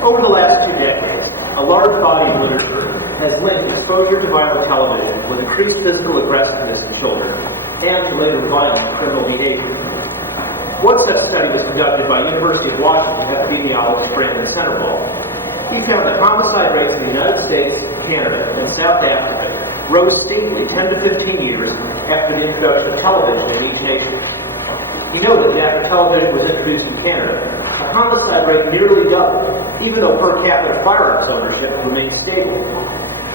Over the last 2 decades, a large body of literature has linked exposure to violent television with increased physical aggressiveness in children and related violent criminal behavior. One such study was conducted by University of Washington epidemiologist Brandon Centerwall. He found that homicide rates in the United States, Canada, and South Africa rose steeply 10 to 15 years after the introduction of television in each nation. He noted that after television was introduced in Canada, the homicide rate nearly doubled, even though per capita firearms ownership remained stable.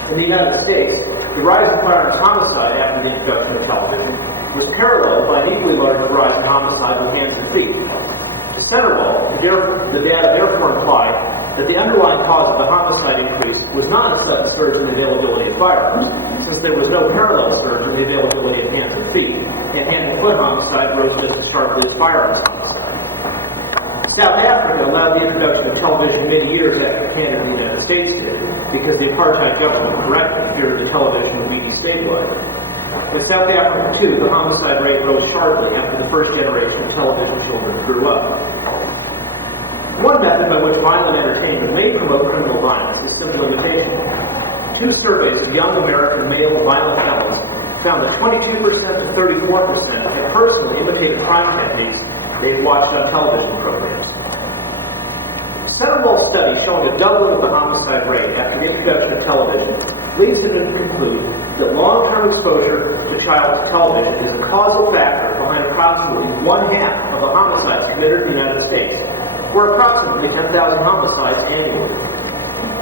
In the United States, the rise in firearms homicide after the introduction of television was paralleled by an equally large rise in homicide with hands and feet. To Centerwall, the data therefore implied that the underlying cause of the homicide increase was not a sudden surge in the availability of firearms, since there was no parallel surge in the availability of hands and feet, and hand and foot homicide rose just as sharply as firearms homicide. South Africa allowed the introduction of television many years after Canada and the United States did, because the apartheid government correctly feared the television would be destabilized. In South Africa, too, the homicide rate rose sharply after the first generation of television children grew up. One method by which violent entertainment may promote criminal violence is simple imitation. 2 surveys of young American male violent felons found that 22% to 34% had personally imitated crime techniques they had watched on television programs. Centerwall's study showing a doubling of the homicide rate after the introduction of television leads him to conclude that long-term exposure to child television is a causal factor behind approximately 1/2 of the homicides committed in the United States, or approximately 10,000 homicides annually.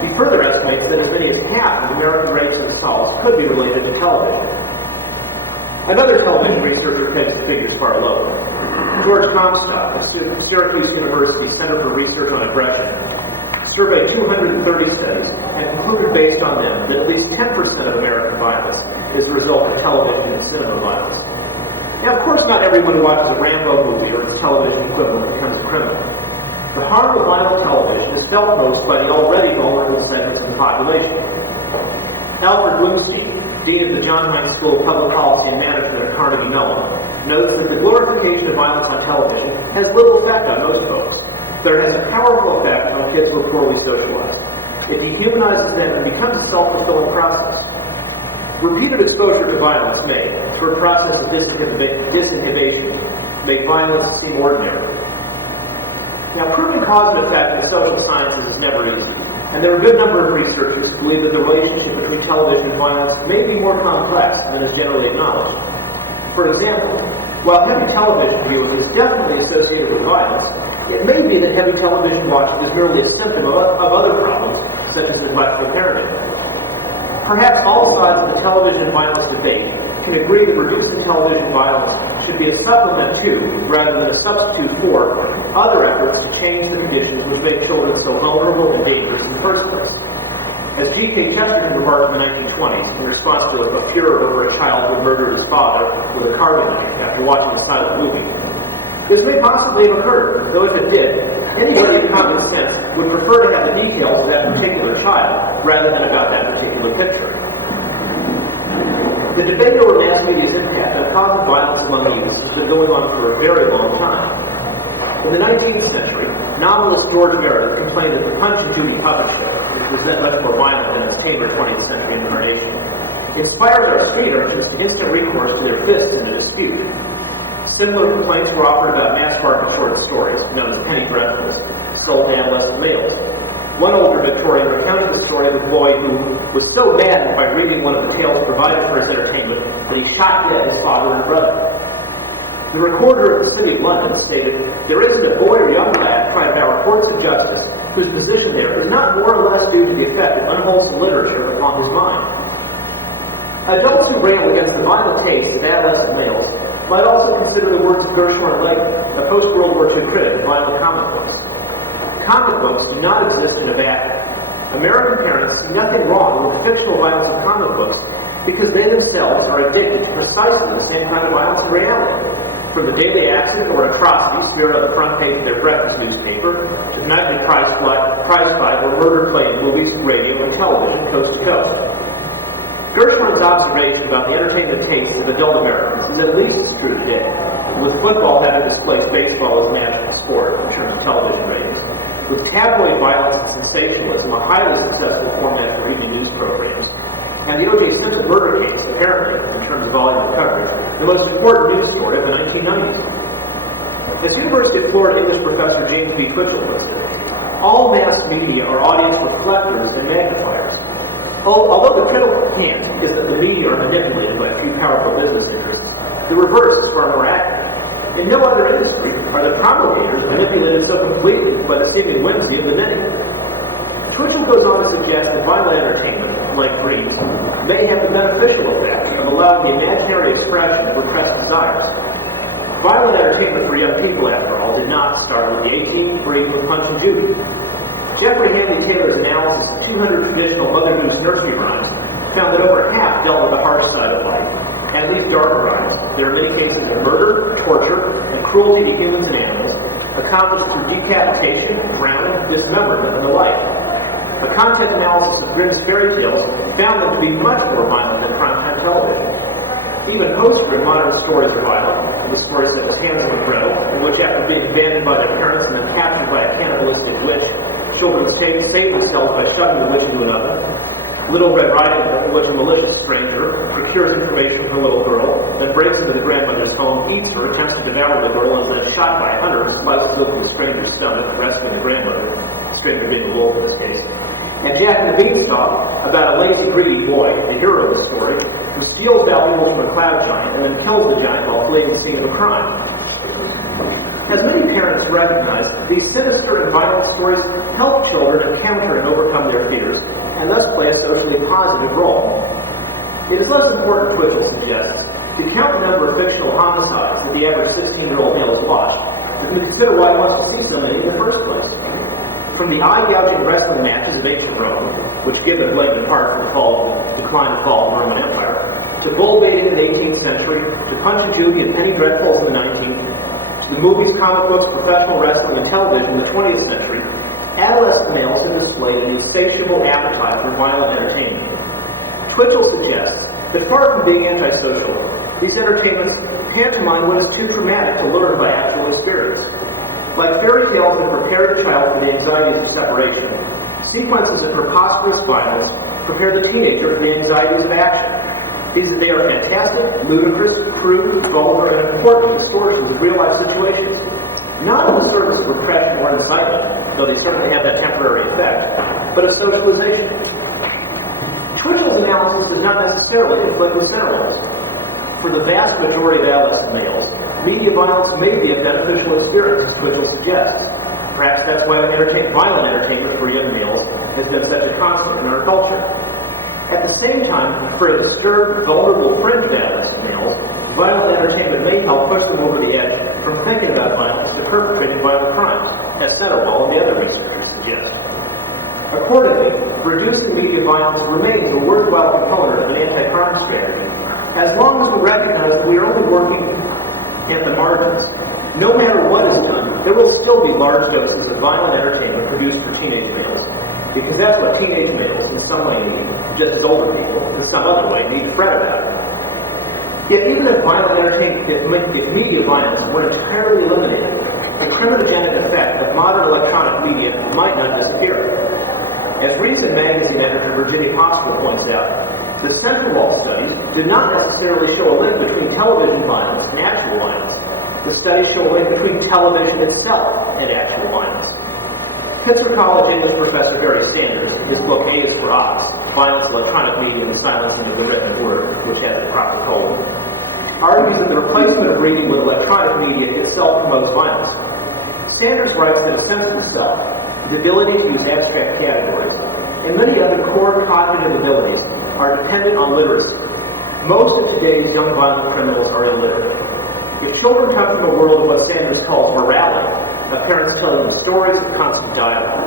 He further estimates that as many as half of American rapes and assaults could be related to television. Another television researcher pegs the figures far lower. George Comstock, a student at Syracuse University Center for Research on Aggression, surveyed 230 studies and concluded based on them that at least 10% of American violence is a result of television and cinema violence. Now, of course, not everyone who watches a Rambo movie or its television equivalent becomes a criminal. The harm of violent television is felt most by the already vulnerable segments of the population. Alfred Bloomstein, Dean of the John Heinz School of Public Policy and Management at Carnegie Mellon, notes that the glorification of violence on television has little effect on most folks, but it has a powerful effect on kids who are poorly socialized. It dehumanizes them and becomes a self-fulfilling process. Repeated exposure to violence may, through a process of disinhibition, make violence seem ordinary. Now, proving cause and effect in social sciences is never easy, and there are a good number of researchers who believe that the relationship between television and violence may be more complex than is generally acknowledged. For example, while heavy television viewing is definitely associated with violence, it may be that heavy television watching is merely a symptom of other problems, such as neglectful parenting. Perhaps all sides of the television violence debate can agree that reducing television violence should be a supplement to, rather than a substitute for, other efforts to change the conditions which make children so vulnerable and dangerous in the first place. As G.K. Chesterton remarked in the 1920s in response to a furor over a child who murdered his father with a carving knife after watching a silent movie, this may possibly have occurred, though if it did, anybody of common sense would prefer to have the details of that particular child rather than about that particular picture. The debate over mass media's impact on cause of violence among youth has been going on for a very long time. In the 19th century, novelist George Meredith complained that the Punch and Judy puppet show, which was much more violent than its tamer 20th century incarnation, inspired our street urchins to instant recourse to their fists in a dispute. Similar complaints were offered about mass market short stories, known as penny dreadfuls, sold to adolescent males. One older Victorian recounted the story of a boy who was so maddened by reading one of the tales provided for his entertainment that he shot dead his father and brother. The recorder of the City of London stated, "There isn't a boy or young lad tried by our courts of justice whose position there is not more or less due to the effect of unwholesome literature upon his mind." Adults who rail against the violent taste of adolescent males might also consider the words of Gershwin Leggett, a post-World War II critic of violent comic books. Comic books do not exist in a vacuum. American parents see nothing wrong with the fictional violence of comic books because they themselves are addicted to precisely the same kind of violence in reality. From the daily accident or atrocities appear on the front page of their breakfast newspaper to the nightly prize fight or murder play in movies, radio, and television coast to coast. Gershwin's observation about the entertainment taste of adult Americans is at least as true today, with football having displaced baseball as national sport in terms of television with tabloid violence and sensationalism, a highly successful format for evening news programs. And the O.J. Simpson murder case, apparently, in terms of volume of coverage, the most important news story of the 1990s. As University of Florida English professor James B. Twitchell puts it, all mass media are audience reflectors and magnifiers. Although the critical hand is that the media are manipulated by a few powerful business interests, the reverse is far more accurate. In no other industry are the promulgators manipulated so completely by the seeming whimsy of the many. Twitchell goes on to suggest that violent entertainment, like dreams, may have the beneficial effect of allowing the imaginary expression of repressed desires. Violent entertainment for young people, after all, did not start with the 18th breed with Punch and Judy. Jeffrey Handley Taylor's analysis of 200 traditional Mother Goose nursery rhymes found that over half dealt with the harsh side of life. And these dark rhymes, there are many cases of murder, torture, and cruelty to humans and animals, accomplished through decapitation, drowning, dismemberment, and the like. A content analysis of Grimm's fairy tales found them to be much more violent than primetime television. Even post-Grimm modern stories are violent. The stories such as Hansel and Gretel, in which after being abandoned by their parents and then captured by a cannibalistic witch, children save themselves by shoving the witch into an oven. Little Red Riding Hood, in which a malicious stranger procures information from a little girl, then breaks into the grandmother's home, eats her, attempts to devour the girl, and then shot by a hunter, slices open the stranger's stomach, rescuing the grandmother, the stranger being the wolf in this case. And Jack and the Beanstalk, about a lazy, greedy boy, the hero of the story, who steals valuables from a cloud giant and then kills the giant while fleeing the scene of a crime. As many parents recognize, these sinister and violent stories help children encounter and overcome their fears, and thus play a socially positive role. It is less important, Twitchell suggests, to count the number of fictional homicides that the average 16-year-old male has watched, than to consider why he wants to see so many in the first place. From the eye-gouging wrestling matches of ancient Rome, which give a blame in part for the decline and fall of the Roman Empire, to bull baiting in the 18th century, to Punch and Judy and penny dreadfuls in the 19th, to the movies, comic books, professional wrestling, and television in the 20th century, adolescent males have displayed an insatiable appetite for violent entertainment. Twitchell suggests that far from being antisocial, these entertainments pantomime what is too traumatic to learn by actual experience. Like fairy tales that prepare the child for the anxieties of separation, sequences of preposterous violence prepare the teenager for the anxieties of action. They are fantastic, ludicrous, crude, vulgar, and important distortions of real-life situations. Not in the service of repression or incitement, though they certainly have that temporary effect, but of socialization. Twitchell's analysis does not necessarily conflict with Centerwell's. For the vast majority of adolescent males, media violence may be a beneficial experience, as Twitchell suggests. Perhaps that's why violent entertainment for young males has been such a constant in our culture. At the same time, for a disturbed, vulnerable fringe of adolescent males, violent entertainment may help push them over the edge from thinking about violence to perpetrating violent crimes, as Centerwell and the other researchers suggest. Accordingly, reducing media violence remains a worthwhile component of an anti-crime strategy, as long as we recognize that we are only working at the margins. No matter what is done, there will still be large doses of violent entertainment produced for teenage males, because that's what teenage males in some way need, just as older people in some other way need to fret about. Yet even if violent entertainment, if media violence were entirely eliminated, the criminogenic effect of modern electronic media might not disappear. As recent magazine editor Virginia Hospital points out, the Centerwell studies did not necessarily show a link between television violence and actual violence. The studies show a link between television itself and actual violence. Pitzer College English professor Barry Sanders, in his book A is for Oz, Violence, Electronic Media, and the Silencing of the Written Word, which has the proper colon, argues that the replacement of reading with electronic media itself promotes violence. Sanders writes that a sense of self, the ability to use abstract categories, and many other core cognitive abilities are dependent on literacy. Most of today's young violent criminals are illiterate. If children come from a world of what Sanders calls morality, of parents telling them stories of constant dialogue,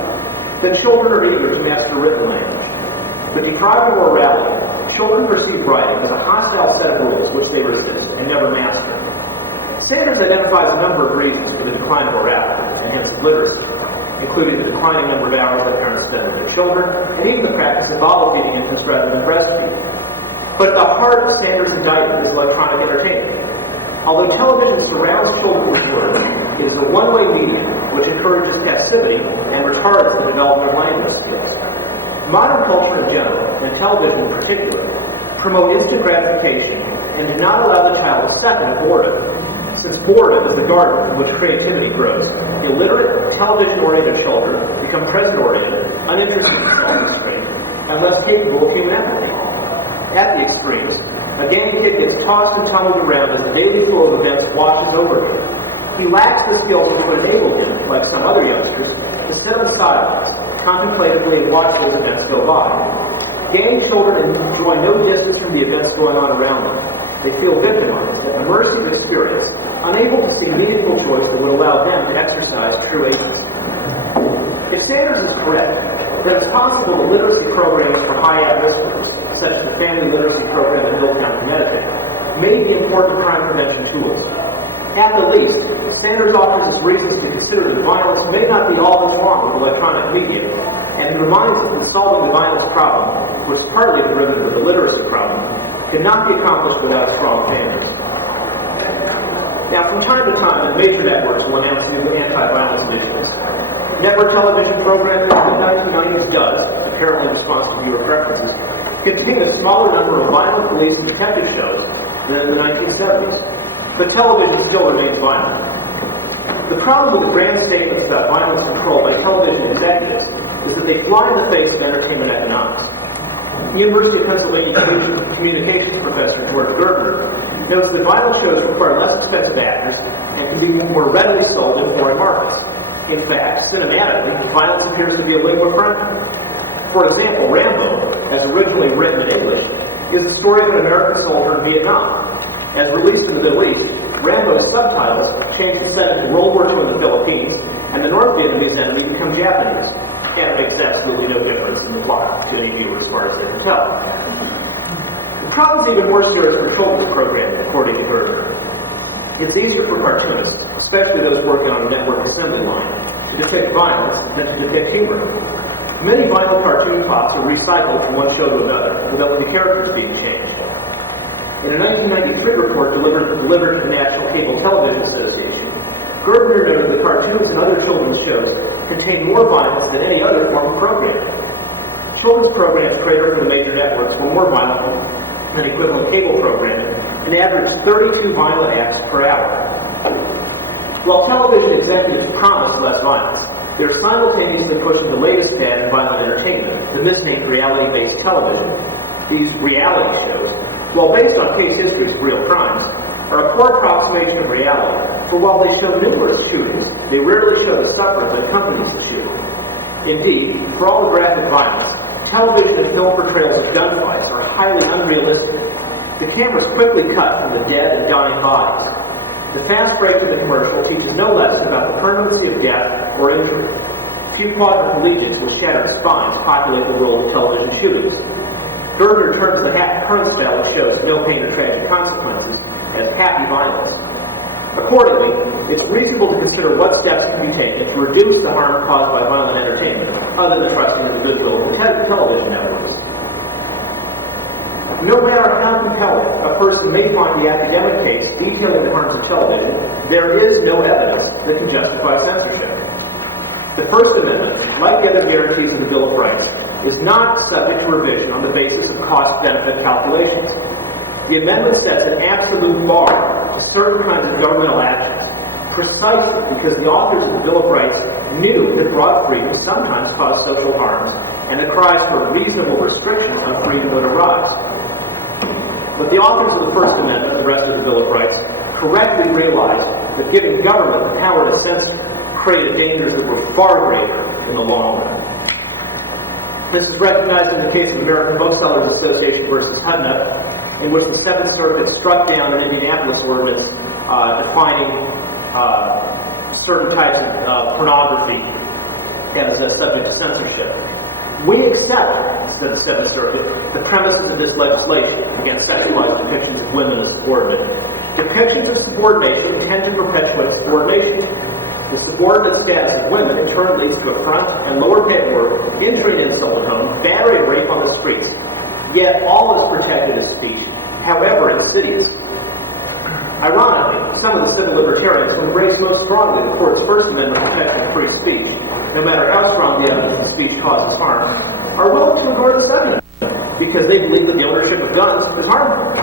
then children are eager to master written language. But deprived of morality, children perceive writing as a hostile set of rules which they resist and never master. Sanders identifies a number of reasons for the decline of morality and hence literacy, including the declining number of hours that parents spend with their children, and even the practice of bottle-feeding infants rather than breastfeeding. But at the heart of Sanders' indictment is electronic entertainment. Although television surrounds children with words, it is a one-way medium which encourages passivity and retards the development of language skills. Modern culture in general, and television in particular, promote instant gratification and do not allow the child a second of boredom. Since boredom is the garden in which creativity grows, illiterate, television-oriented children become present-oriented, uninterested in self-restraint, and less capable of human empathy. At the extremes, a game kid gets tossed and tumbled around as the daily flow of events washes over him. He lacks the skills which would enable him, like some other youngsters, to sit in silence, contemplatively and watch those events go by. Game children enjoy no distance from the events going on around them. They feel victimized, at the mercy of experience, unable to see meaningful choice that would allow them to exercise true agency. If Sanders is correct, then it's possible that literacy programs for high-at-risk groups, such as the Family Literacy Program in Middletown, Connecticut, may be important crime prevention tools. At the least, Sanders offers us reasons to consider that violence may not be all that's wrong with electronic media, and he reminds us that solving the violence problem, which is partly the derivative of the literacy problem, cannot be accomplished without strong families. Now, from time to time, the major networks will announce new anti-violence initiatives. Network television programming in the 1990s does, apparently in response to viewer preferences, contain a smaller number of violent police and detective shows than in the 1970s. But television still remains violent. The problem with the grand statements about violence control by television executives is that they fly in the face of entertainment economics. University of Pennsylvania communications professor George Gertner notes that violent shows require less expensive actors and can be more readily sold in foreign markets. In fact, cinematically, violence appears to be a lingua franca. For example, Rambo, as originally written in English, is the story of an American soldier in Vietnam. As released in the Middle East, Rambo's subtitles change the setting to World War II in the Philippines, and the North Vietnamese enemy becomes Japanese. And it makes absolutely no difference in the plot to any viewer as far as they can tell. The problem is even more serious for children's programs, according to Gertner. It's easier for cartoonists, especially those working on a network assembly line, to depict violence than to depict humor. Many violent cartoon plots are recycled from one show to another, without the characters being changed. In a 1993 report delivered to the National Cable Television Association, Gertner noted that cartoons and other children's shows contain more violence than any other form of programming. Children's programs created for the major networks were more violent than equivalent cable programming, and averaged 32 violent acts per hour. While television executives promise less violence, they're simultaneously pushing the latest fad in violent entertainment, the misnamed reality-based television. These reality shows, while based on case histories of real crime, are a poor approximation of reality, for while they show numerous shootings, they rarely show the suffering that accompanies the shooting. Indeed, for all the graphic violence, television and film portrayals of gunfights are highly unrealistic. The cameras quickly cut from the dead and dying bodies. The fast break of the commercial teaches no lesson about the permanency of death or injury. Few quadriplegics with shattered spines populate the world of television shootings. Gertner turns to the current style that shows no pain or tragic consequences as happy violence. Accordingly, it's reasonable to consider what steps can be taken to reduce the harm caused by violent entertainment, other than trusting in the goodwill of the television networks. No matter how compelling a person may find the academic case detailing the harms of television, there is no evidence that can justify censorship. The First Amendment, like the other guarantees of the Bill of Rights, is not subject to revision on the basis of cost-benefit calculations. The amendment sets an absolute bar to certain kinds of governmental actions, precisely because the authors of the Bill of Rights knew that broad freedom sometimes caused social harms, and the cries for reasonable restrictions on freedom would arise. But the authors of the First Amendment and the rest of the Bill of Rights correctly realized that giving government the power to censor created dangers that were far greater in the long run. This is recognized in the case of American Booksellers Association versus Hudnutt, in which the Seventh Circuit struck down an Indianapolis ordinance defining certain types of pornography as subject to censorship. We accept, said the Seventh Circuit, the premises of this legislation against sexualized depictions of women as subordinate. Depictions of subordination tend to perpetuate subordination. The subordinate status of women in turn leads to affront and lower paid work, injury and insult at home, battery and rape on the streets. Yet all is protected as speech, however insidious. Ironically, some of the civil libertarians who embrace most strongly the Court's First Amendment protection of speech, no matter how strong the evidence that speech causes harm, are willing to ignore the Second Amendment because they believe that the ownership of guns is harmful.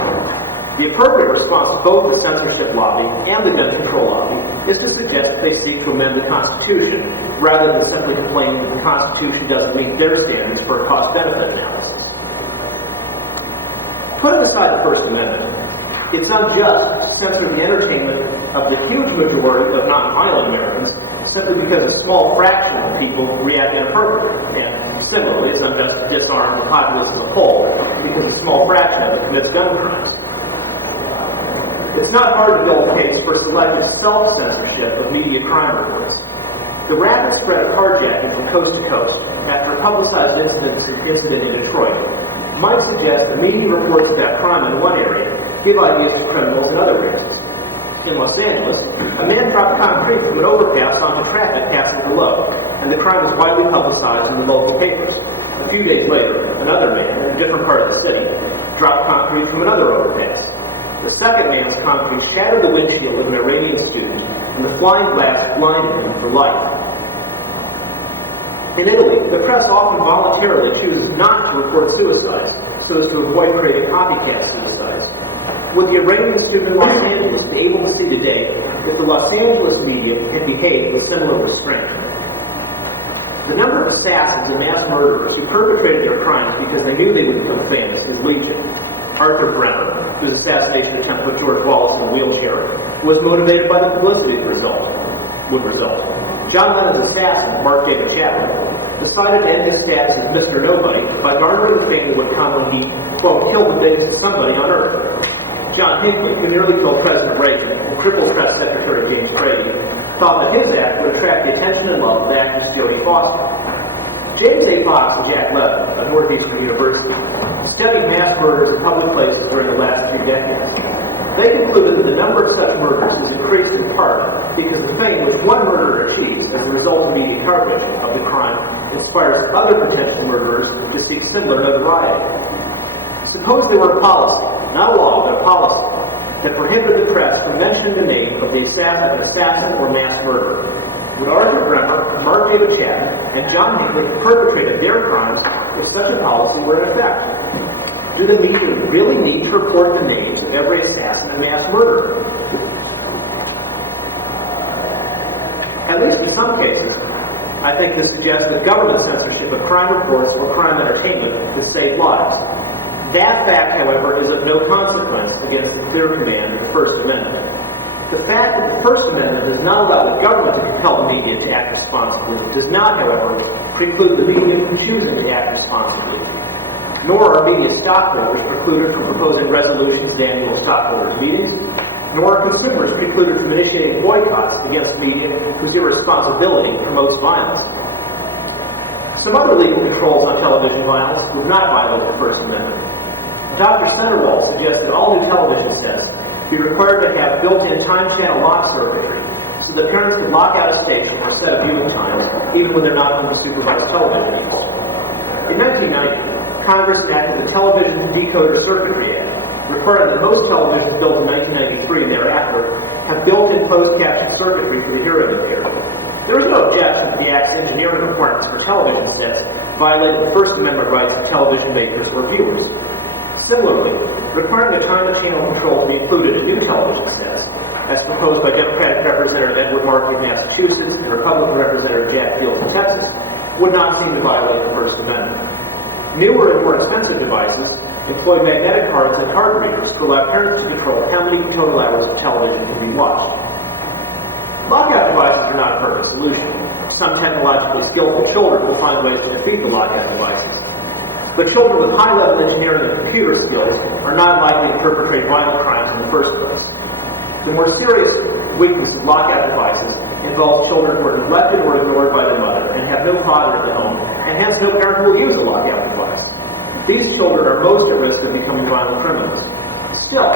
The appropriate response to both the censorship lobby and the gun control lobby is to suggest that they seek to amend the Constitution, rather than simply complaining that the Constitution doesn't meet their standards for a cost-benefit analysis. Putting aside the First Amendment, it's unjust to censor the entertainment of the huge majority of non-violent Americans simply because a small fraction of people react inappropriately. And similarly, it's unjust to disarm the populace as a whole because a small fraction of it commits gun crimes. It's not hard to build a case for selective self-censorship of media crime reports. The rapid spread of carjacking from coast to coast after a publicized incident in Detroit might suggest that media reports about crime in one area give ideas to criminals in other areas. In Los Angeles, a man dropped concrete from an overpass onto traffic passing below, and the crime was widely publicized in the local papers. A few days later, another man in a different part of the city dropped concrete from another overpass. The second man's concrete shattered the windshield of an Iranian student, and the flying glass blinded him for life. In Italy, the press often voluntarily chooses not to report suicides so as to avoid creating copycat suicides. Would the Iranian student in Los Angeles be able to see today if the Los Angeles media had behaved with similar restraint? The number of assassins and mass murderers who perpetrated their crimes because they knew they would become famous is legion. Arthur Bremer, whose assassination attempt put George Wallace in a wheelchair, was motivated by the publicity would result. John Lennon's assassin, Mark David Chapman, decided to end his status as Mr. Nobody by garnering the fame that would come when he, quote, killed the biggest somebody on earth. John Hinckley, who nearly killed President Reagan and crippled Press Secretary James Brady, thought that his act would attract the attention and love of actress Jodie Foster. James A. Fox and Jack Levin of Northeastern University studied mass murders in public places during the last 2 decades. They concluded that the number of such murders has increased in part because the fame which one murderer achieves as a result of media coverage of the crime inspires other potential murderers to seek similar notoriety. Suppose there were a policy, not a law, but a policy, that prohibited the press from mentioning the name of the assassin or mass murderer. Would Arthur Bremer, Mark David Chapman, and John Hinckley have perpetrated their crimes if such a policy were in effect? Do the media really need to report the names of every assassin and mass murderer? At least in some cases, I think this suggests that government censorship of crime reports or crime entertainment to save lives. That fact, however, is of no consequence against the clear command of the First Amendment. The fact that the First Amendment does not allow the government to compel the media to act responsibly does not, however, preclude the media from choosing to act responsibly. Nor are media stockholders precluded from proposing resolutions at annual stockholders' meetings, nor are consumers precluded from initiating boycotts against media whose irresponsibility promotes violence. Some other legal controls on television violence would not violate the First Amendment. Dr. Centerwall suggests that all new television sets be required to have built-in time channel lock circuitry so that parents can lock out a station or set a viewing time even when they're not on the supervised television use. In 1990, Congress enacted the Television Decoder Circuitry Act, requiring that most televisions built in 1993 and thereafter have built-in closed-caption circuitry for the hearing impaired. There was no objection to the Act's engineering requirements for television sets violating the First Amendment rights of television makers or viewers. Similarly, requiring the time and channel control to be included in new television sets, as proposed by Democratic Representative Edward Markey of Massachusetts and Republican Representative Jack Field of Texas, would not seem to violate the First Amendment. Newer and more expensive devices employ magnetic cards and card readers to allow parents to control how many total hours of television can be watched. Lockout devices are not a perfect solution. Some technologically skillful children will find ways to defeat the lockout devices. But children with high-level engineering and computer skills are not likely to perpetrate violent crimes in the first place. The more serious weakness of lockout devices involves children who are neglected or ignored by their mother and have no father at the home, and hence no parent who will use a lockout device. These children are most at risk of becoming violent criminals. Still,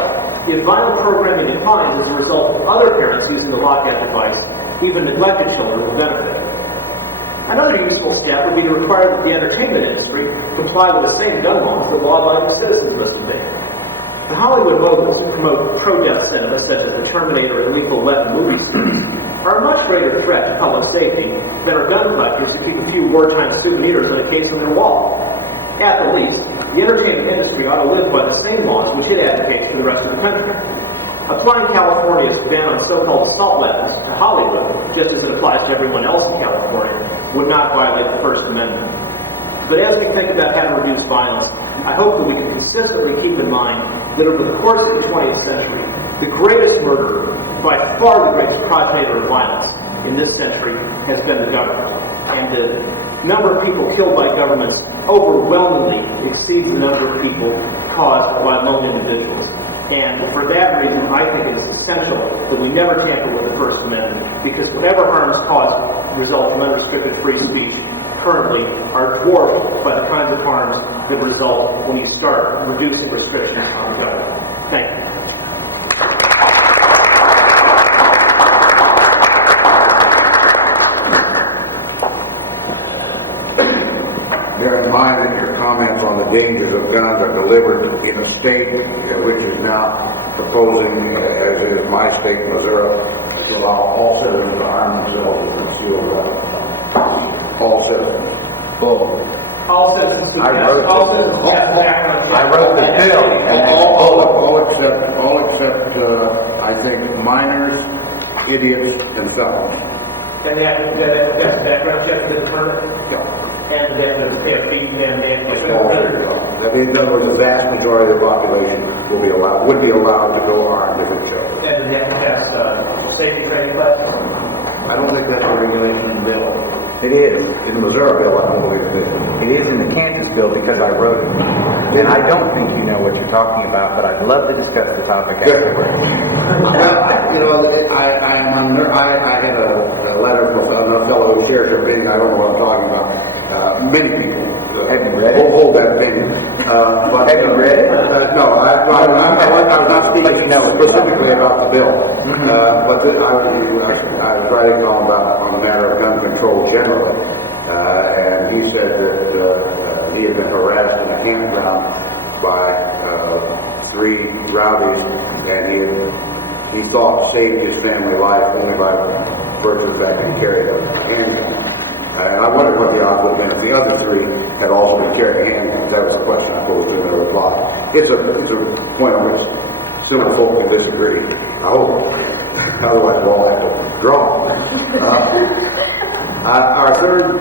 if violent programming declines as a result of other parents using the lockout device, even neglected children will benefit. Another useful step would be to require that the entertainment industry comply with the same gun laws that law-abiding citizens must obey. The Hollywood moguls who promote pro-death cinema, such as the Terminator and Lethal Weapon movie series, are a much greater threat to public safety than collectors to keep a few wartime souvenirs in a case on their wall. At the least, the entertainment industry ought to live by the same laws which it advocates for the rest of the country. Applying California's ban on so-called assault weapons to Hollywood, just as it applies to everyone else in California, would not violate the First Amendment. But as we think about how to reduce violence, I hope that we can consistently keep in mind that over the course of the 20th century, the greatest murderer, by far the greatest progenitor of violence in this century, has been the government. And the number of people killed by governments overwhelmingly exceeds the number of people caused by lone individuals. And for that reason, I think it is essential that we never tamper with the First Amendment, because whatever harms caused result from unrestricted free speech currently are dwarfed by the kinds of harms that result when you start reducing restrictions on the government. Thank you. Bear in mind that your comments on the dangers of guns are delivered in a state which is now proposing, as is my state, Missouri, to allow all citizens to arm themselves with concealed weapons. All citizens. Bull. All citizens. I wrote the bill. All except I think minors, idiots, and felons. And they have background checks for this permit? Yeah. And they have to pay a fee and they have to In other words, the vast majority of the population would be allowed to go armed if it chose. And they have to have safety training class? I don't think that's a regulation in the bill. It is. In the Missouri bill, I don't believe it is. It is in the Kansas bill because I wrote it. And I don't think you know what you're talking about, but I'd love to discuss the topic afterwards. Well, I had a letter from a fellow who shares your opinion. I don't know what I'm talking about. Many people Have you read it? hold that opinion. But Have you read it? No, I was not speaking specifically about the bill. But I was writing on the matter of gun control generally. And he said that he had been harassed in a campground by 3 rowdies, and he thought saved his family life only by virtue of the fact that he carried a handgun. And I wondered what the odds would have been if the other 3 had also been carrying handguns. That was the question I posed to him in a reply. It's a point on which civil folk can disagree. I hope. Otherwise, we'll all have to draw. Our third